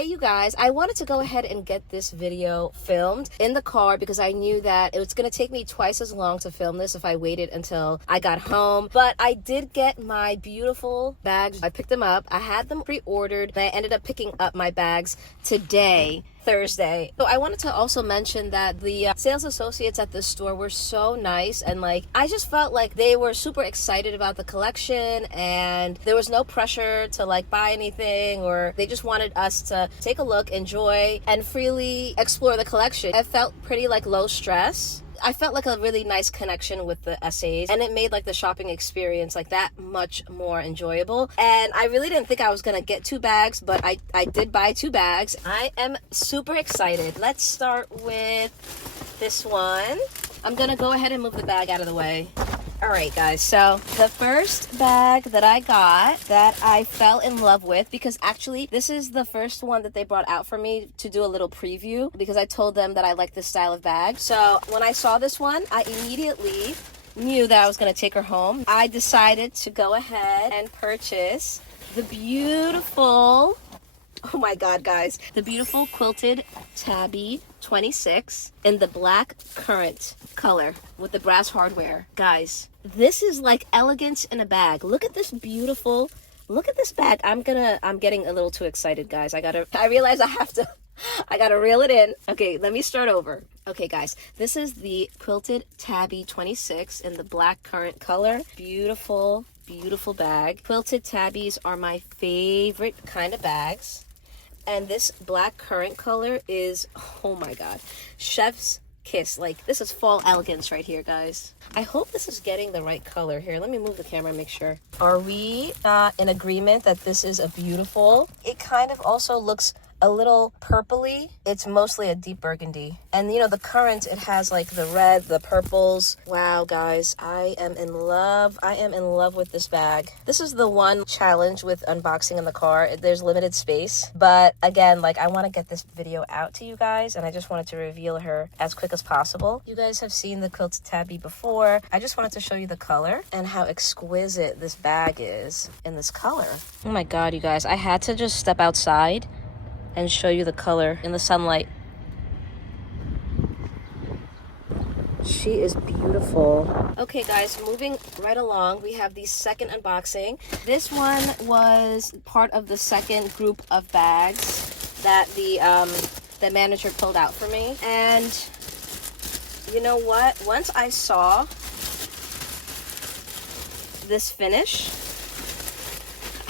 Hey you guys, I wanted to go ahead and get this video filmed in the car because I knew that it was going to take me twice as long to film this if I waited until I got home. But I did get my beautiful bags. I picked them up. I had them pre-ordered and I ended up picking up my bags today, Thursday. So I wanted to also mention that the sales associates at the store were so nice, and like I just felt like they were super excited about the collection and there was no pressure to like buy anything, or they just wanted us to take a look, enjoy, and freely explore the collection. It felt pretty like low stress. I felt like a really nice connection with the SAs, and it made like the shopping experience like that much more enjoyable. And I really didn't think I was gonna get 2 bags, but I did buy 2 bags. I am super excited. Let's start with this one. I'm gonna go ahead and move the bag out of the way. All right, guys, so the first bag that I got that I fell in love with, because actually this is the first one that they brought out for me to do a little preview because I told them that I like this style of bag. So when I saw this one, I immediately knew that I was going to take her home. I decided to go ahead and purchase the beautiful, oh my god guys, the beautiful Quilted Tabby 26 in the black currant color with the brass hardware. Guys, this is like elegance in a bag. Look at this beautiful, look at this bag. I'm getting a little too excited, guys. I realize I gotta reel it in. Okay, let me start over. Okay guys, this is the Quilted Tabby 26 in the black currant color. Beautiful, beautiful bag. Quilted Tabbies are my favorite kind of bags. And this black currant color is, oh my god, chef's kiss. Like, this is fall elegance right here, guys. I hope this is getting the right color. Here, let me move the camera and make sure. Are we in agreement that this is a beautiful? It kind of also looks a little purpley. It's mostly a deep burgundy. And you know, the currant, it has like the red, the purples. Wow, guys, I am in love. I am in love with this bag. This is the one challenge with unboxing in the car. There's limited space. But again, like I want to get this video out to you guys, and I just wanted to reveal her as quick as possible. You guys have seen the Quilted Tabby before. I just wanted to show you the color and how exquisite this bag is in this color. Oh my god, you guys, I had to just step outside and show you the color in the sunlight. She is beautiful. Okay guys, moving right along, we have the second unboxing. This one was part of the second group of bags that the manager pulled out for me. And you know what? Once I saw this finish,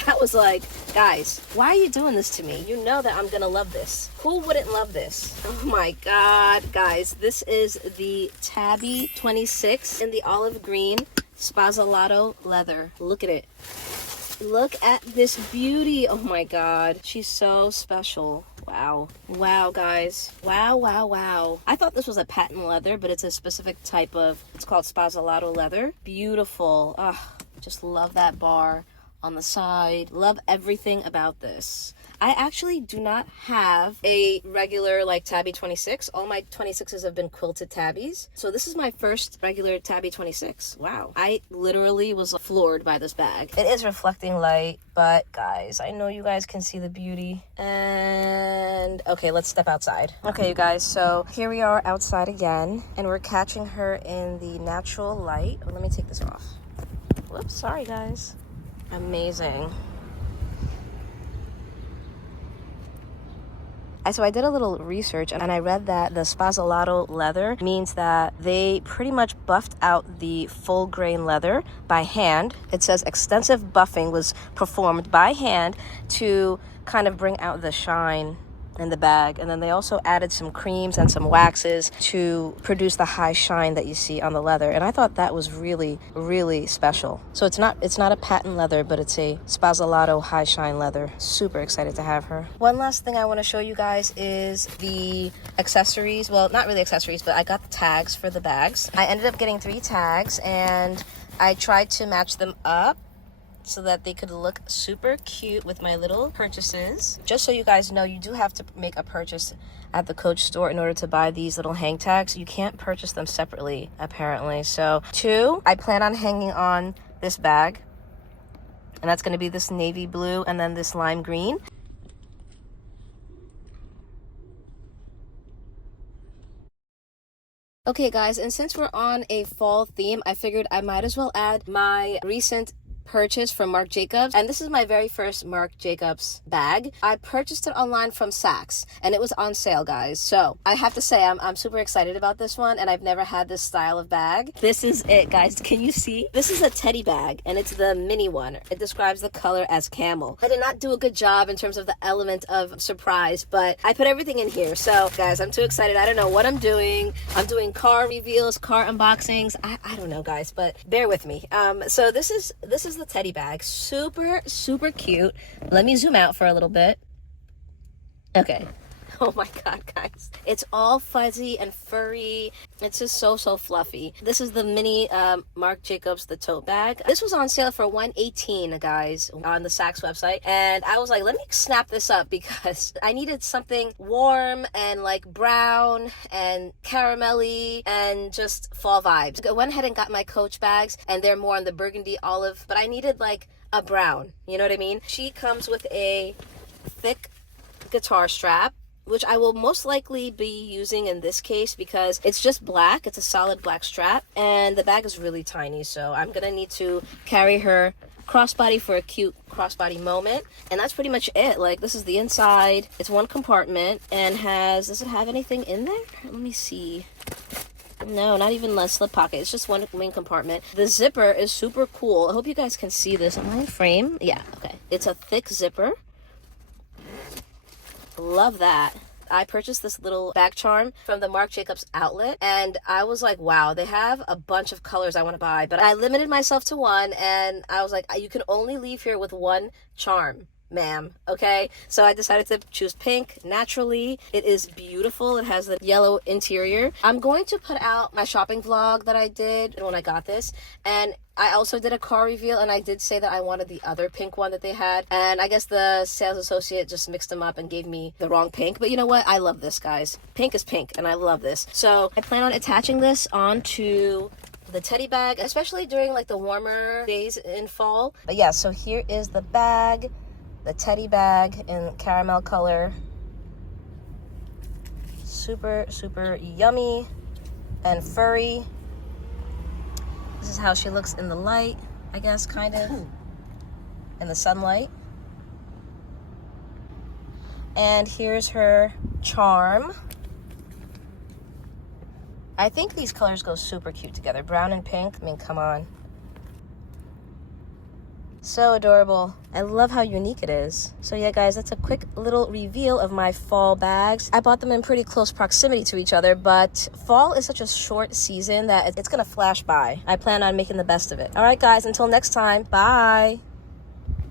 I was like, guys, why are you doing this to me? You know that I'm gonna love this. Who wouldn't love this? Oh my god, guys, this is the Tabby 26 in the olive green Spazalato leather. Look at it. Look at this beauty. Oh my god, she's so special. Wow. Wow, guys. Wow, wow, wow. I thought this was a patent leather, but it's a specific type of, it's called Spazalato leather. Beautiful. Just love that bar on the side. Love everything about this. I actually do not have a regular like Tabby 26. All my 26s have been Quilted Tabbies. So this is my first regular Tabby 26. Wow. I literally was floored by this bag. It is reflecting light, but guys, I know you guys can see the beauty. And okay, let's step outside. Okay, you guys, so here we are outside again, and we're catching her in the natural light. Oh, let me take this off. Whoops, sorry guys. Amazing. So I did a little research and I read that the Spazalato leather means that they pretty much buffed out the full grain leather by hand. It says extensive buffing was performed by hand to kind of bring out the shine in the bag, and then they also added some creams and some waxes to produce the high shine that you see on the leather. And I thought that was really, really special. So it's not a patent leather, but it's a Spazalato high shine leather. Super excited to have her. One last thing I want to show you guys is the accessories. Well, not really accessories, but I got the tags for the bags. I ended up getting 3 tags, and I tried to match them up so that they could look super cute with my little purchases. Just so you guys know, you do have to make a purchase at the Coach store in order to buy these little hang tags. You can't purchase them separately, apparently. So 2, I plan on hanging on this bag, and that's going to be this navy blue and then this lime green. Okay guys, and since we're on a fall theme, I figured I might as well add my recent purchase from Marc Jacobs, and this is my very first Marc Jacobs bag. I purchased it online from Saks and it was on sale, guys. So I have to say I'm super excited about this one, and I've never had this style of bag. This is it, guys. Can you see? This is a teddy bag and it's the mini one. It describes the color as camel. I did not do a good job in terms of the element of surprise, but I put everything in here. So guys, I'm too excited. I don't know what I'm doing. I'm doing car reveals, car unboxings. I don't know, guys, but bear with me. So this is the teddy bag. Super cute. Let me zoom out for a little bit. Okay. Oh my god, guys, it's all fuzzy and furry. It's just so fluffy. This is the mini Marc Jacobs, the tote bag. This was on sale for $118, guys, on the Saks website, and I was like, let me snap this up because I needed something warm and like brown and caramelly and just fall vibes. I went ahead and got my Coach bags, and they're more on the burgundy olive, but I needed like a brown, you know what I mean? She comes with a thick guitar strap, which I will most likely be using in this case because it's just black. It's a solid black strap, and the bag is really tiny, so I'm gonna need to carry her crossbody for a cute crossbody moment. And that's pretty much it. Like, this is the inside. It's one compartment and does it have anything in there? Let me see. No, not even a slip pocket. It's just one main compartment. The zipper is super cool. I hope you guys can see this. Am I in frame? Yeah, okay. It's a thick zipper. Love that. I purchased this little bag charm from the Marc Jacobs outlet, and I was like, wow, they have a bunch of colors I want to buy, but I limited myself to one, and I was like, you can only leave here with one charm, ma'am. Okay, so I decided to choose pink. Naturally, it is beautiful. It has the yellow interior. I'm going to put out my shopping vlog that I did when I got this, and I also did a car reveal, and I did say that I wanted the other pink one that they had, and I guess the sales associate just mixed them up and gave me the wrong pink. But you know what? I love this, guys. Pink is pink, and I love this. So I plan on attaching this onto the teddy bag, especially during like the warmer days in fall. But yeah, so here is the bag, the teddy bag in caramel color. Super yummy and furry. This is how she looks in the light, I guess, kind of, in the sunlight. And here's her charm. I think these colors go super cute together. Brown and pink, I mean, come on. So adorable. I love how unique it is. So yeah, guys, that's a quick little reveal of my fall bags. I bought them in pretty close proximity to each other, but fall is such a short season that it's gonna flash by. I plan on making the best of it. All right, guys, until next time, bye.